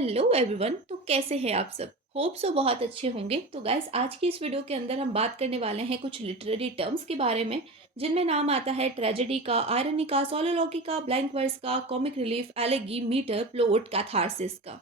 Hello everyone. तो कैसे हैं आप सब? होप सो बहुत अच्छे होंगे। तो गाइस, आज की इस वीडियो के अंदर हम बात करने वाले हैं कुछ लिटरेरी टर्म्स के बारे में, जिनमें नाम आता है ट्रेजेडी का, आयरनी का, सोलोलॉगी का, ब्लैंक वर्स का, comic relief, elegy, metre, plot, catharsis का।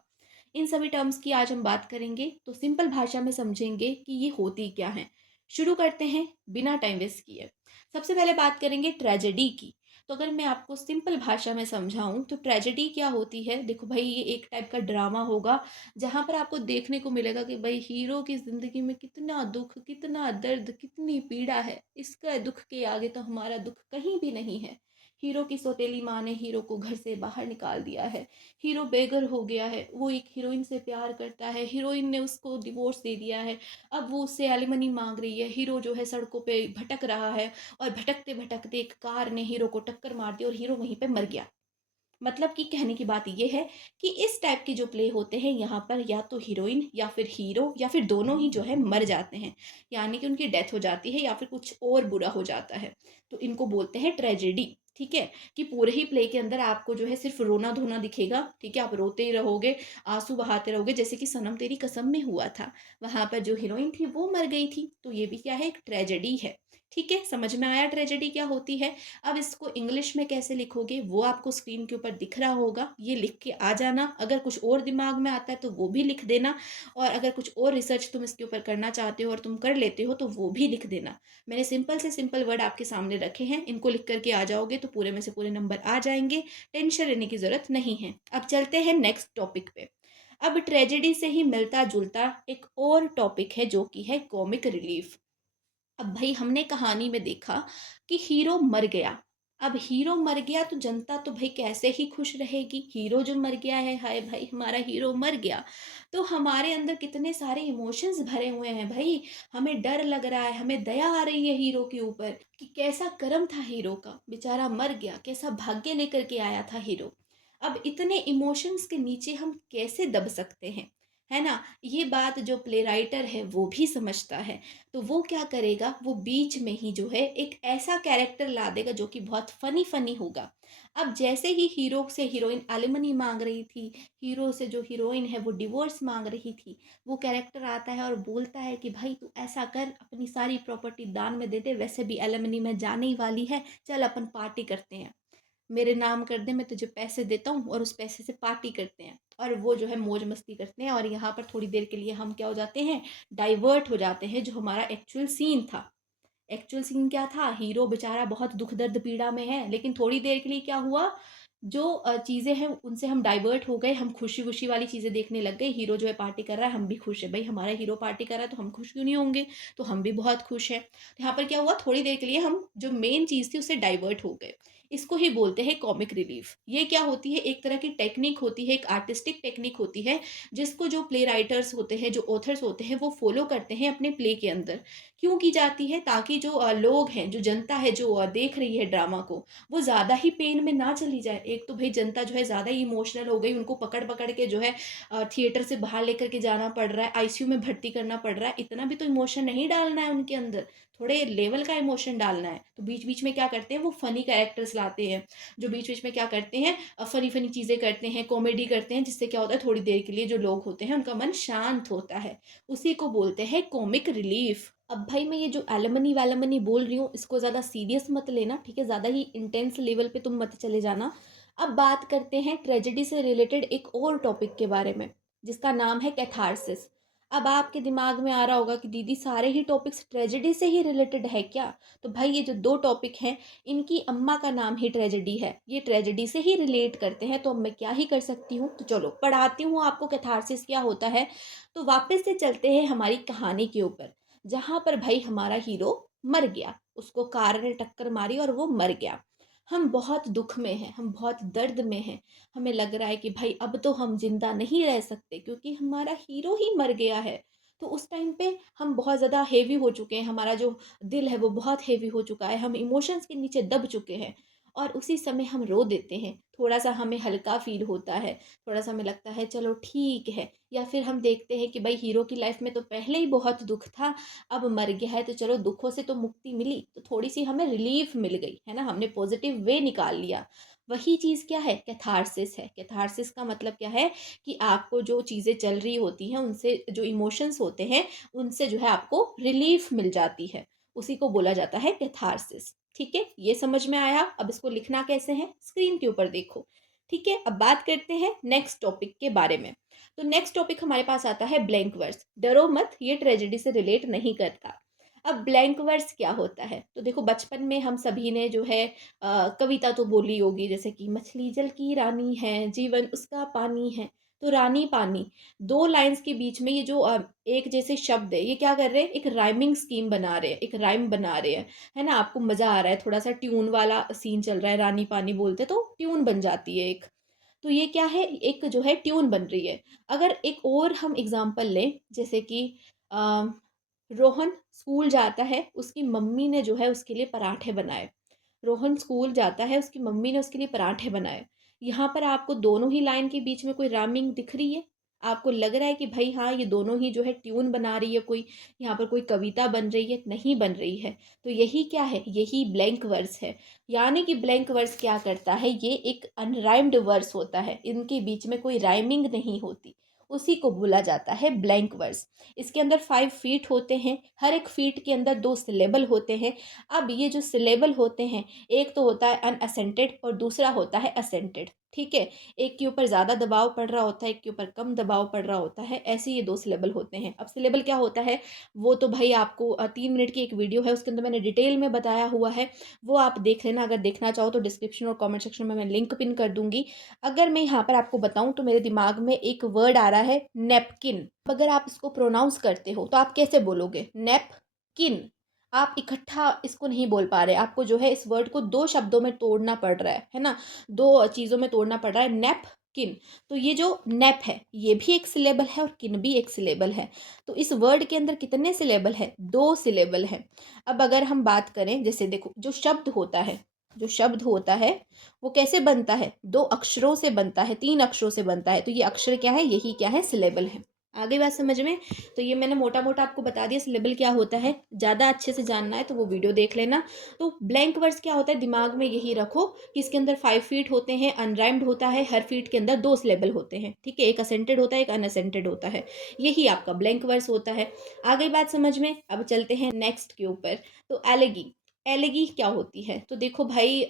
इन सभी टर्म्स की आज हम बात करेंगे, तो सिंपल भाषा में समझेंगे कि ये होती क्या है। शुरू करते हैं बिना टाइम वेस्ट किए। सबसे पहले बात करेंगे ट्रेजेडी की। तो अगर मैं आपको सिंपल भाषा में समझाऊं तो ट्रेजेडी क्या होती है, देखो भाई, ये एक टाइप का ड्रामा होगा जहां पर आपको देखने को मिलेगा कि भाई हीरो की जिंदगी में कितना दुख, कितना दर्द, कितनी पीड़ा है। इसका दुख के आगे तो हमारा दुख कहीं भी नहीं है। हीरो की सौतेली माँ ने हीरो को घर से बाहर निकाल दिया है। हीरो बेघर हो गया है, वो एक हीरोइन से प्यार करता है, हीरोइन ने उसको डिवोर्स दे दिया है। अब वो उससे एलिमनी मांग रही है। हीरो जो है सड़कों पे भटक रहा है, और भटकते भटकते एक कार ने हीरो को टक्कर मार दी और हीरो वहीं पे मर गया। मतलब कि कहने की बात ये है कि इस टाइप के जो प्ले होते हैं यहाँ पर, या तो हीरोइन या फिर हीरो या फिर दोनों ही जो है मर जाते हैं, यानी कि उनकी डेथ हो जाती है या फिर कुछ और बुरा हो जाता है। तो इनको बोलते हैं ट्रेजेडी। ठीक है, कि पूरे ही प्ले के अंदर आपको जो है सिर्फ रोना धोना दिखेगा। ठीक है, आप रोते ही रहोगे, आंसू बहाते रहोगे, जैसे कि सनम तेरी कसम में हुआ था। वहां पर जो हीरोइन थी वो मर गई थी, तो ये भी क्या है, एक ट्रेजेडी है। ठीक है, समझ में आया ट्रेजेडी क्या होती है। अब इसको इंग्लिश में कैसे लिखोगे वो आपको स्क्रीन के ऊपर दिख रहा होगा, ये लिख के आ जाना। अगर कुछ और दिमाग में आता है तो वो भी लिख देना, और अगर कुछ और रिसर्च तुम इसके ऊपर करना चाहते हो और तुम कर लेते हो तो वो भी लिख देना। मैंने सिंपल से सिंपल वर्ड आपके सामने रखे हैं, इनको लिख करके आ जाओगे तो पूरे में से पूरे नंबर आ जाएंगे। टेंशन लेने की जरूरत नहीं है। अब चलते हैं नेक्स्ट टॉपिक पे। अब ट्रेजेडी से ही मिलता जुलता एक और टॉपिक है जो कि है कॉमिक रिलीफ। अब भाई, हमने कहानी में देखा कि हीरो मर गया। अब हीरो मर गया तो जनता तो भाई कैसे ही खुश रहेगी। हीरो जो मर गया है, हाय भाई हमारा हीरो मर गया, तो हमारे अंदर कितने सारे इमोशंस भरे हुए हैं भाई। हमें डर लग रहा है, हमें दया आ रही है हीरो के ऊपर कि कैसा कर्म था हीरो का, बेचारा मर गया, कैसा भाग्य लेकर के आया था हीरो। अब इतने इमोशंस के नीचे हम कैसे दब सकते हैं, है ना। ये बात जो प्ले राइटर है वो भी समझता है। तो वो क्या करेगा, वो बीच में ही जो है एक ऐसा कैरेक्टर ला देगा जो कि बहुत फनी फनी होगा। अब जैसे ही हीरो से हीरोइन एलिमनी मांग रही थी, हीरो से जो हीरोइन है वो डिवोर्स मांग रही थी, वो कैरेक्टर आता है और बोलता है कि भाई तू ऐसा कर, अपनी सारी प्रॉपर्टी दान में दे दे, वैसे भी एलिमनी में जाने ही वाली है, चल अपन पार्टी करते हैं, मेरे नाम कर दे, मैं तुझे पैसे देता हूँ और उस पैसे से पार्टी करते हैं। और वो जो है मौज मस्ती करते हैं, और यहाँ पर थोड़ी देर के लिए हम क्या हो जाते हैं, डाइवर्ट हो जाते हैं। जो हमारा एक्चुअल सीन था, एक्चुअल सीन क्या था, हीरो बेचारा बहुत दुख दर्द पीड़ा में है, लेकिन थोड़ी देर के लिए क्या हुआ, जो चीज़ें हैं उनसे हम डाइवर्ट हो गए, हम खुशी खुशी वाली चीज़ें देखने लग गए। हीरो जो है पार्टी कर रहा है, हम भी खुश है भाई, हमारा हीरो पार्टी कर रहा है तो हम खुश क्यों नहीं होंगे, तो हम भी बहुत खुश हैं। तो यहाँ पर क्या हुआ, थोड़ी देर के लिए हम जो मेन चीज़ थी उससे डाइवर्ट हो गए। इसको ही बोलते हैं कॉमिक रिलीफ। ये क्या होती है, एक तरह की टेक्निक होती है, एक आर्टिस्टिक टेक्निक होती है, जिसको जो प्ले राइटर्स होते हैं, जो ऑथर्स होते हैं, वो फॉलो करते हैं अपने प्ले के अंदर। क्यों की जाती है, ताकि जो लोग हैं, जो जनता है जो देख रही है ड्रामा को, वो ज़्यादा ही पेन में ना चली जाए। एक तो भाई जनता जो है ज़्यादा ही इमोशनल हो गई, उनको पकड़ पकड़ के जो है थिएटर से बाहर लेकर के जाना पड़ रहा है, आईसीयू में भर्ती करना पड़ रहा है। इतना भी तो इमोशन नहीं डालना है उनके अंदर, थोड़े लेवल का इमोशन डालना है। तो बीच बीच में क्या करते हैं, वो फनी कैरेक्टर्स लाते हैं, जो बीच बीच में क्या करते हैं, फनी फनी चीज़ें करते हैं, कॉमेडी करते हैं, जिससे क्या होता है, थोड़ी देर के लिए जो लोग होते हैं उनका मन शांत होता है। उसी को बोलते हैं कॉमिक रिलीफ। अब भाई, मैं ये जो एलमनी वैलमनी बोल रही हूँ इसको ज़्यादा सीरियस मत लेना, ठीक है, ज़्यादा ही इंटेंस लेवल पे तुम मत चले जाना। अब बात करते हैं ट्रेजेडी से रिलेटेड एक और टॉपिक के बारे में, जिसका नाम है कैथारसिस। अब आपके दिमाग में आ रहा होगा कि दीदी सारे ही टॉपिक्स ट्रेजेडी से ही रिलेटेड है क्या। तो भाई, ये जो दो टॉपिक हैं, इनकी अम्मा का नाम ही ट्रेजेडी है, ये ट्रेजेडी से ही रिलेट करते हैं। तो अब मैं क्या ही कर सकती हूँ, तो चलो पढ़ाती हूँ आपको कैथारसिस क्या होता है। तो वापस से चलते हैं हमारी कहानी के ऊपर, जहां पर भाई हमारा हीरो मर गया, उसको कार ने टक्कर मारी और वो मर गया। हम बहुत दुख में हैं, हम बहुत दर्द में हैं, हमें लग रहा है कि भाई अब तो हम जिंदा नहीं रह सकते क्योंकि हमारा हीरो ही मर गया है। तो उस टाइम पे हम बहुत ज़्यादा हेवी हो चुके हैं, हमारा जो दिल है वो बहुत हेवी हो चुका है, हम इमोशंस के नीचे दब चुके हैं। और उसी समय हम रो देते हैं, थोड़ा सा हमें हल्का फील होता है, थोड़ा सा हमें लगता है चलो ठीक है। या फिर हम देखते हैं कि भाई हीरो की लाइफ में तो पहले ही बहुत दुख था, अब मर गया है तो चलो दुखों से तो मुक्ति मिली, तो थोड़ी सी हमें रिलीफ मिल गई है ना, हमने पॉजिटिव वे निकाल लिया। वही चीज़ क्या है, कैथारसिस है। कैथारसिस का मतलब क्या है कि आपको जो चीज़ें चल रही होती हैं उनसे, जो इमोशंस होते हैं उनसे जो है आपको रिलीफ मिल जाती है, उसी को बोला जाता है कैथारसिस। ठीक है, ये समझ में आया। अब इसको लिखना कैसे है, स्क्रीन के ऊपर देखो। ठीक है, अब बात करते हैं नेक्स्ट टॉपिक के बारे में। तो नेक्स्ट टॉपिक हमारे पास आता है ब्लैंक वर्स। डरो मत, ये ट्रेजेडी से रिलेट नहीं करता। अब ब्लैंक वर्स क्या होता है, तो देखो बचपन में हम सभी ने जो है कविता तो बोली होगी, जैसे कि मछली जल की रानी है, जीवन उसका पानी है। तो रानी पानी, दो लाइंस के बीच में ये जो एक जैसे शब्द है, ये क्या कर रहे हैं, एक राइमिंग स्कीम बना रहे हैं, एक राइम बना रहे हैं। है ना, आपको मजा आ रहा है, थोड़ा सा ट्यून वाला सीन चल रहा है, रानी पानी बोलते तो ट्यून बन जाती है एक। तो ये क्या है, एक जो है ट्यून बन रही है। अगर एक और हम एग्जांपल लें, जैसे कि रोहन स्कूल जाता है, उसकी मम्मी ने जो है उसके लिए पराठे बनाए। रोहन स्कूल जाता है, उसकी मम्मी ने उसके लिए पराठे बनाए। यहाँ पर आपको दोनों ही लाइन के बीच में कोई रामिंग दिख रही है? आपको लग रहा है कि भाई हाँ, ये दोनों ही जो है ट्यून बना रही है, कोई यहाँ पर कोई कविता बन रही है? नहीं बन रही है। तो यही क्या है, यही ब्लैंक वर्स है। यानी कि ब्लैंक वर्स क्या करता है, ये एक अनराइम्ड वर्स होता है, इनके बीच में कोई राइमिंग नहीं होती, उसी को बोला जाता है ब्लैंक वर्स। इसके अंदर 5 फीट होते हैं, हर एक फीट के अंदर 2 सिलेबल होते हैं। अब ये जो सिलेबल होते हैं, एक तो होता है अनअसेंटेड और दूसरा होता है असेंटेड। ठीक है, एक के ऊपर ज़्यादा दबाव पड़ रहा होता है, एक के ऊपर कम दबाव पड़ रहा होता है, ऐसे ये 2 सिलेबल होते हैं। अब सिलेबल क्या होता है, वो तो भाई आपको 3 मिनट की एक वीडियो है, उसके अंदर मैंने डिटेल में बताया हुआ है, वो आप देख लेना। अगर देखना चाहो तो डिस्क्रिप्शन और कमेंट सेक्शन में मैं लिंक पिन कर दूंगी। अगर मैं यहाँ पर आपको बताऊं तो मेरे दिमाग में एक वर्ड आ रहा है, नेपकिन। अगर आप इसको प्रोनाउंस करते हो तो आप कैसे बोलोगे, नेपकिन। आप इकट्ठा इसको नहीं बोल पा रहे, आपको जो है इस वर्ड को 2 शब्दों में तोड़ना पड़ रहा है ना, 2 चीज़ों में तोड़ना पड़ रहा है, नेप किन। तो ये जो नेप है ये भी एक सिलेबल है और किन भी एक सिलेबल है। तो इस वर्ड के अंदर कितने सिलेबल है, 2 सिलेबल है। अब अगर हम बात करें, जैसे देखो जो शब्द होता है, जो शब्द होता है वो कैसे बनता है, 2 अक्षरों से बनता है, 3 अक्षरों से बनता है। तो ये अक्षर क्या है, यही क्या है, सिलेबल है। आगे बात समझ में। तो ये मैंने मोटा मोटा आपको बता दिया सिलेबल क्या होता है। ज़्यादा अच्छे से जानना है तो वो वीडियो देख लेना। तो ब्लैंक वर्ड्स क्या होता है, दिमाग में यही रखो कि इसके अंदर 5 फीट होते हैं, अनराइम्ड होता है, हर फीट के अंदर 2 सिलेबल होते हैं। ठीक है, एक असेंटेड होता है, एक अनअसेंटेड होता है। यही आपका ब्लैंक वर्ड्स होता है। आगे बात समझ में। अब चलते हैं नेक्स्ट के ऊपर। तो एलेगी, एलेगी क्या होती है, तो देखो भाई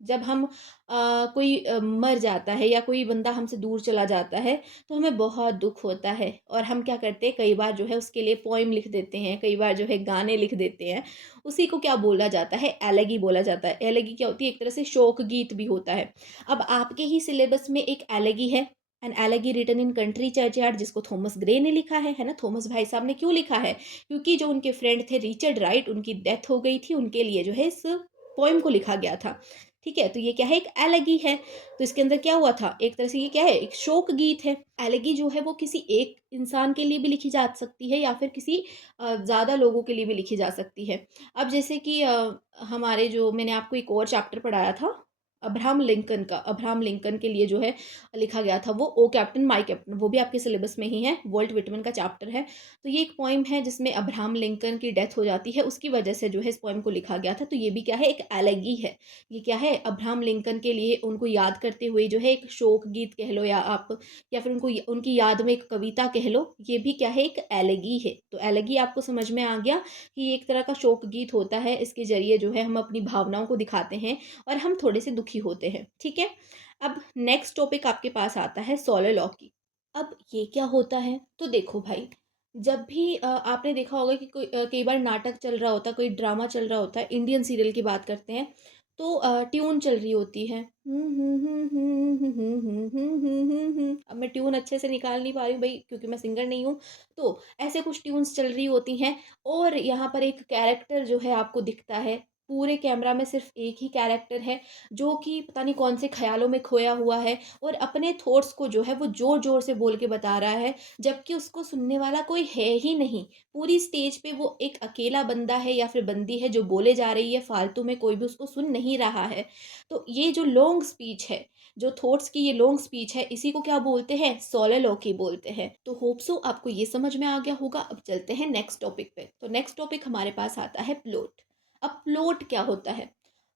जब हम कोई मर जाता है या कोई बंदा हमसे दूर चला जाता है, तो हमें बहुत दुख होता है, और हम क्या करते हैं, कई बार जो है उसके लिए पोइम लिख देते हैं, कई बार जो है गाने लिख देते हैं। उसी को क्या बोला जाता है, एलेगी बोला जाता है। एलेगी क्या होती है, एक तरह से शोक गीत भी होता है। अब आपके ही सिलेबस में एक एलेगी है, an elegy written in country churchyard, जिसको थॉमस ग्रे ने लिखा है ना। थॉमस भाई साहब ने क्यों लिखा है, क्योंकि जो उनके फ्रेंड थे रिचर्ड राइट, उनकी डेथ हो गई थी, उनके लिए जो है इस पोइम को लिखा गया था। ठीक है, तो ये क्या है, एक एलेगी है। तो इसके अंदर क्या हुआ था, एक तरह से ये क्या है, एक शोक गीत है। एलेगी जो है वो किसी एक इंसान के लिए भी लिखी जा सकती है, या फिर किसी ज़्यादा लोगों के लिए भी लिखी जा सकती है। अब जैसे कि हमारे जो, मैंने आपको एक और चैप्टर पढ़ाया था अब्राहम लिंकन का, अब्राहम लिंकन के लिए जो है लिखा गया था वो ओ कैप्टन माई कैप्टन, वो भी आपके सिलेबस में ही है, वॉल्ट विटमन का चैप्टर है। तो ये एक पोइम है जिसमें अब्राहम लिंकन की डेथ हो जाती है, उसकी वजह से जो है इस पोइम को लिखा गया था। तो ये भी क्या है, एक एलेगी है। ये क्या है, अब्राहम लिंकन के लिए उनको याद करते हुए जो है एक शोक गीत कह लो, या आप, या फिर उनको उनकी याद में एक कविता कह लो, ये भी क्या है, एक एलेगी है। तो एलेगी आपको समझ में आ गया कि ये एक तरह का शोक गीत होता है, इसके जरिए जो है हम अपनी भावनाओं को दिखाते हैं और हम थोड़े से दुखी होते हैं। ठीक है, अब नेक्स्ट टॉपिक आपके पास आता है सोलोलॉकी। अब ये क्या होता है, तो देखो भाई, जब भी आपने देखा होगा कि कोई कई बार नाटक चल रहा होता है, कोई ड्रामा चल रहा होता है, इंडियन सीरियल की बात करते हैं, तो ट्यून चल रही होती है। अब मैं ट्यून अच्छे से निकाल नहीं पा रही हूँ भाई, क्योंकि मैं सिंगर नहीं हूँ। तो ऐसे कुछ ट्यून्स चल रही होती हैं, और यहाँ पर एक कैरेक्टर जो है आपको दिखता है। पूरे कैमरा में सिर्फ एक ही कैरेक्टर है, जो कि पता नहीं कौन से ख्यालों में खोया हुआ है, और अपने थॉट्स को जो है वो जोर जोर से बोल के बता रहा है, जबकि उसको सुनने वाला कोई है ही नहीं। पूरी स्टेज पे वो एक अकेला बंदा है या फिर बंदी है जो बोले जा रही है फालतू में, कोई भी उसको सुन नहीं रहा है। तो ये जो लॉन्ग स्पीच है, जो थॉट्स की ये लॉन्ग स्पीच है, इसी को क्या बोलते हैं, सोलोलॉकी बोलते हैं। तो होप सो आपको ये समझ में आ गया होगा। अब चलते हैं नेक्स्ट टॉपिक पे। तो नेक्स्ट टॉपिक हमारे पास आता है प्लॉट। अब प्लॉट क्या होता है,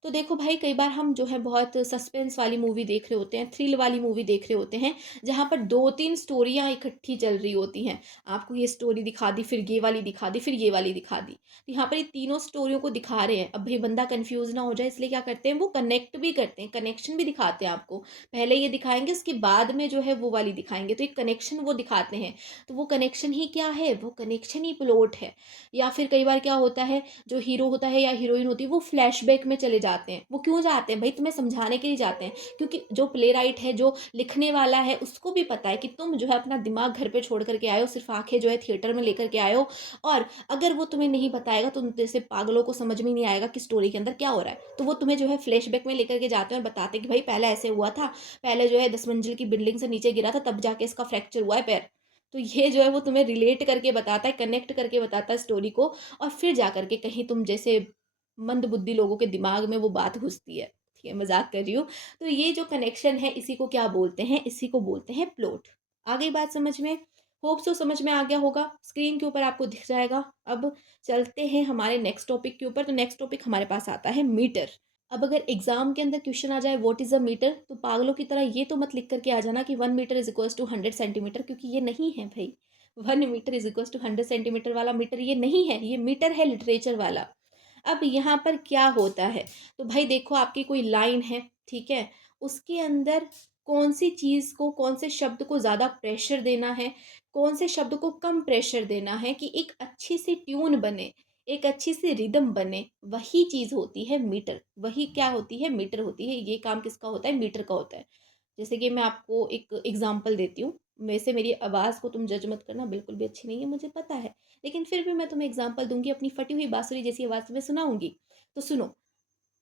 तो देखो भाई, कई बार हम जो है बहुत सस्पेंस वाली मूवी देख रहे होते हैं, थ्रिल वाली मूवी देख रहे होते हैं, जहाँ पर 2-3 स्टोरियाँ इकट्ठी चल रही होती हैं। आपको ये स्टोरी दिखा दी, फिर ये वाली दिखा दी, फिर ये वाली दिखा दी। तो यहाँ पर ये तीनों स्टोरियों को दिखा रहे हैं। अब भई बंदा कन्फ्यूज़ ना हो जाए, इसलिए क्या करते हैं, वो कनेक्ट भी करते हैं, कनेक्शन भी दिखाते हैं आपको। पहले ये दिखाएँगे, उसके बाद में जो है वो वाली दिखाएँगे। तो एक कनेक्शन वो दिखाते हैं। तो वो कनेक्शन ही क्या है? वो कनेक्शन ही प्लॉट है। या फिर कई बार क्या होता है, जो हीरो होता है या हीरोइन होती है, वो फ्लैशबैक में चले जाते हैं। वो क्यों जाते हैं भाई? तुम्हें समझाने के लिए जाते हैं, क्योंकि जो प्ले राइट है, जो लिखने वाला है, उसको भी पता है कि तुम जो है अपना दिमाग घर पे छोड़ करके आए हो, सिर्फ आंखें जो है थिएटर में लेकर के आए हो। और अगर वो तुम्हें नहीं बताएगा तो जैसे पागलों को समझ में ही नहीं आएगा कि स्टोरी के अंदर क्या हो रहा है। तो वो तुम्हें जो है फ्लैशबैक में लेकर के जाते हैं और बताते हैं कि भाई पहले ऐसे हुआ था, पहले जो है 10 मंजिल की बिल्डिंग से नीचे गिरा था, तब जाके इसका फ्रैक्चर हुआ है पैर। तो ये जो है वो तुम्हें रिलेट करके बताता है, कनेक्ट करके बताता है स्टोरी को। और फिर जा कर के कहीं तुम जैसे मंदबुद्धि लोगों के दिमाग में वो बात घुसती है। ठीक है, मज़ाक कर रही हूँ। तो ये जो कनेक्शन है, इसी को क्या बोलते हैं? इसी को बोलते हैं प्लॉट। आ गई बात समझ में? होप सो समझ में आ गया होगा। स्क्रीन के ऊपर आपको दिख जाएगा। अब चलते हैं हमारे नेक्स्ट टॉपिक के ऊपर। तो नेक्स्ट टॉपिक हमारे पास आता है मीटर। अब अगर एग्जाम के अंदर क्वेश्चन आ जाए व्हाट इज़ अ मीटर, तो पागलों की तरह ये तो मत लिख करके आ जाना कि 1 metre is equals to 100 centimetre, क्योंकि ये नहीं है भाई। 1 metre is equals to 100 centimetre वाला मीटर ये नहीं है, ये मीटर है लिटरेचर वाला। अब यहाँ पर क्या होता है, तो भाई देखो, आपकी कोई लाइन है, ठीक है, उसके अंदर कौन सी चीज़ को, कौन से शब्द को ज़्यादा प्रेशर देना है, कौन से शब्द को कम प्रेशर देना है कि एक अच्छी सी ट्यून बने, एक अच्छी सी रिदम बने, वही चीज़ होती है मीटर। वही क्या होती है? मीटर होती है। ये काम किसका होता है? मीटर का होता है। जैसे कि मैं आपको एक एग्जांपल देती हूँ। वैसे मेरी आवाज़ को तुम जज मत करना, बिल्कुल भी अच्छी नहीं है, मुझे पता है। लेकिन फिर भी मैं तुम्हें एग्जांपल दूंगी, अपनी फटी हुई बांसुरी जैसी आवाज़ में सुनाऊंगी। तो सुनो।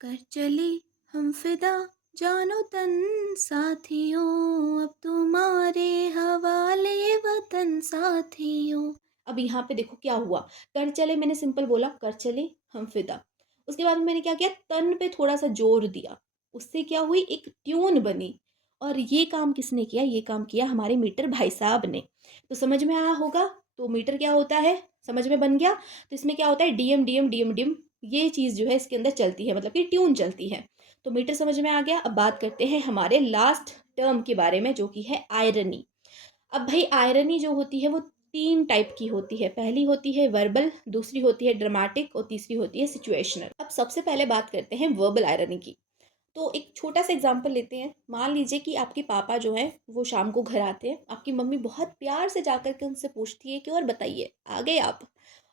कर चले हम फिदा, जानो तन साथियों, अब तुम्हारे हवाले वतन साथियों। अब यहाँ पे देखो क्या हुआ। कर चले, मैंने सिंपल बोला कर चले हम फिदा। उसके बाद मैंने क्या किया, तन पे थोड़ा सा जोर दिया। उससे क्या हुई, एक ट्यून बनी। और ये काम किसने किया? ये काम किया हमारे मीटर भाई साहब ने। तो समझ में आया होगा। तो मीटर क्या होता है, समझ में बन गया। तो इसमें क्या होता है, डीएम डीएम डीएम डीएम, ये चीज़ जो है इसके अंदर चलती है, मतलब कि ट्यून चलती है। तो मीटर समझ में आ गया। अब बात करते हैं हमारे लास्ट टर्म के बारे में, जो कि है आयरनी। अब भाई आयरनी जो होती है वो 3 टाइप की होती है। पहली होती है वर्बल, दूसरी होती है ड्रामेटिक, और तीसरी होती है सिचुएशनल। अब सबसे पहले बात करते हैं वर्बल आयरनी की। तो एक छोटा सा एग्जांपल लेते हैं। मान लीजिए कि आपके पापा जो हैं वो शाम को घर आते हैं, आपकी मम्मी बहुत प्यार से जाकर के उनसे पूछती है कि और बताइए आ गए आप।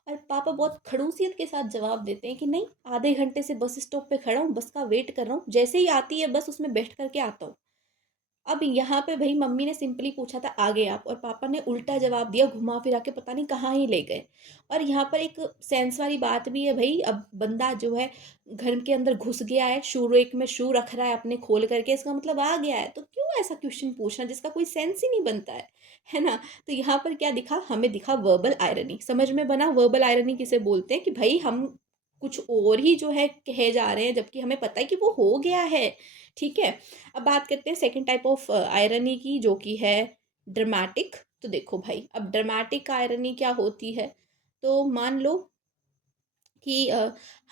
और पापा बहुत खड़ूसियत के साथ जवाब देते हैं कि नहीं, आधे घंटे से बस स्टॉप पे खड़ा हूँ, बस का वेट कर रहा हूँ, जैसे ही आती है बस उसमें बैठ करके आता हूँ। अब यहाँ पे भाई मम्मी ने सिंपली पूछा था आ गए आप, और पापा ने उल्टा जवाब दिया, घुमा फिरा के पता नहीं कहाँ ही ले गए। और यहाँ पर एक सेंस वाली बात भी है भाई। अब बंदा जो है घर के अंदर घुस गया है, शू रेक में शू रख रहा है अपने खोल करके, इसका मतलब आ गया है, तो क्यों ऐसा क्वेश्चन पूछना जिसका कोई सेंस ही नहीं बनता है ना। तो यहाँ पर क्या दिखा हमें, दिखा वर्बल आयरनी। समझ में बना वर्बल आयरनी किसे बोलते हैं, कि भाई हम कुछ और ही जो है कहे जा रहे हैं, जबकि हमें पता है कि वो हो गया है। ठीक है। अब बात करते हैं सेकंड टाइप ऑफ आयरनी की, जो कि है ड्रामेटिक। तो देखो भाई, अब ड्रामेटिक आयरनी क्या होती है। तो मान लो कि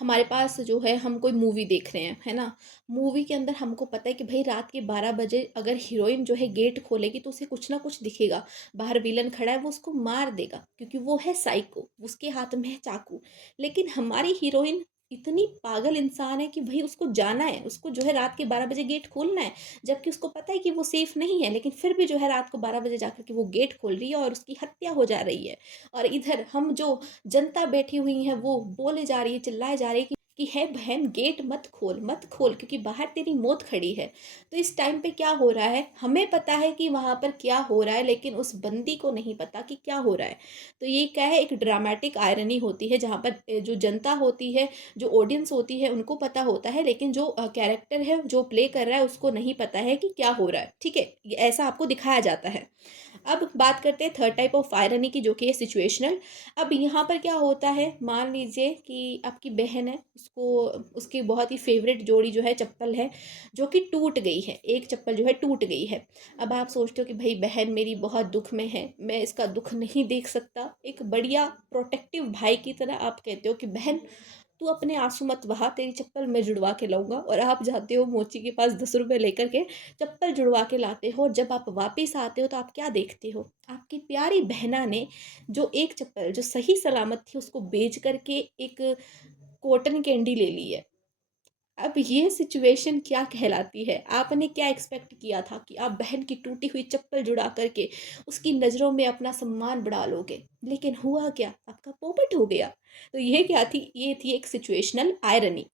हमारे पास जो है, हम कोई मूवी देख रहे हैं, है ना। मूवी के अंदर हमको पता है कि भाई रात के 12 बजे अगर हीरोइन जो है गेट खोलेगी तो उसे कुछ ना कुछ दिखेगा। बाहर विलन खड़ा है, वो उसको मार देगा, क्योंकि वो है साइको, उसके हाथ में है चाकू। लेकिन हमारी हीरोइन इतनी पागल इंसान है कि भाई उसको जाना है, उसको जो है रात के 12 बजे गेट खोलना है। जबकि उसको पता है कि वो सेफ नहीं है, लेकिन फिर भी जो है रात को 12 बजे जाकर के वो गेट खोल रही है और उसकी हत्या हो जा रही है। और इधर हम जो जनता बैठी हुई है वो बोले जा रही है, चिल्लाए जा रही है कि है बहन गेट मत खोल मत खोल, क्योंकि बाहर तेरी मौत खड़ी है। तो इस टाइम पे क्या हो रहा है, हमें पता है कि वहां पर क्या हो रहा है, लेकिन उस बंदी को नहीं पता कि क्या हो रहा है। तो ये क्या है, एक ड्रामेटिक आयरनी होती है, जहाँ पर जो जनता होती है, जो ऑडियंस होती है, उनको पता होता है, लेकिन जो कैरेक्टर है जो प्ले कर रहा है उसको नहीं पता है कि क्या हो रहा है। ठीक है, ये ऐसा आपको दिखाया जाता है। अब बात करते हैं थर्ड टाइप ऑफ आयरनी की, जो कि है सिचुएशनल। अब यहाँ पर क्या होता है, मान लीजिए कि आपकी बहन है, उसको उसकी बहुत ही फेवरेट जोड़ी जो है चप्पल है, जो कि टूट गई है, एक चप्पल जो है टूट गई है। अब आप सोचते हो कि भाई बहन मेरी बहुत दुख में है, मैं इसका दुख नहीं देख सकता। एक बढ़िया प्रोटेक्टिव भाई की तरह आप कहते हो कि बहन तू अपने आंसू मत बहा, तेरी चप्पल मैं जुड़वा के लाऊँगा। और आप जाते हो मोची के पास 10 रुपए लेकर के चप्पल जुड़वा के लाते हो, और जब आप वापस आते हो तो आप क्या देखते हो? आपकी प्यारी बहना ने जो एक चप्पल जो सही सलामत थी उसको बेच कर के एक कॉटन कैंडी ले ली है। अब ये सिचुएशन क्या कहलाती है? आपने क्या एक्सपेक्ट किया था कि आप बहन की टूटी हुई चप्पल जुड़ा करके उसकी नज़रों में अपना सम्मान बढ़ा लोगे, लेकिन हुआ क्या? आपका पोपट हो गया। तो ये क्या थी? ये थी एक सिचुएशनल आयरनी।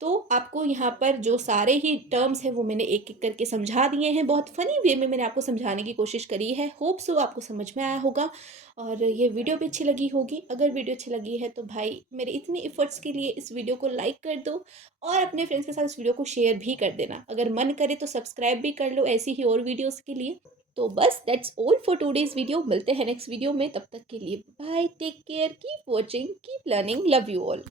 तो आपको यहाँ पर जो सारे ही टर्म्स हैं वो मैंने एक-एक करके समझा दिए हैं। बहुत फ़नी वे में मैंने आपको समझाने की कोशिश करी है। होप सो आपको समझ में आया होगा और ये वीडियो भी अच्छी लगी होगी। अगर वीडियो अच्छी लगी है तो भाई मेरे इतने एफर्ट्स के लिए इस वीडियो को लाइक कर दो और अपने फ्रेंड्स के साथ इस वीडियो को शेयर भी कर देना। अगर मन करे तो सब्सक्राइब भी कर लो ऐसी ही और वीडियोज़ के लिए। तो बस that's all for today's video. मिलते हैं नेक्स्ट वीडियो में, तब तक के लिए bye, take care, keep watching, keep learning, love you all.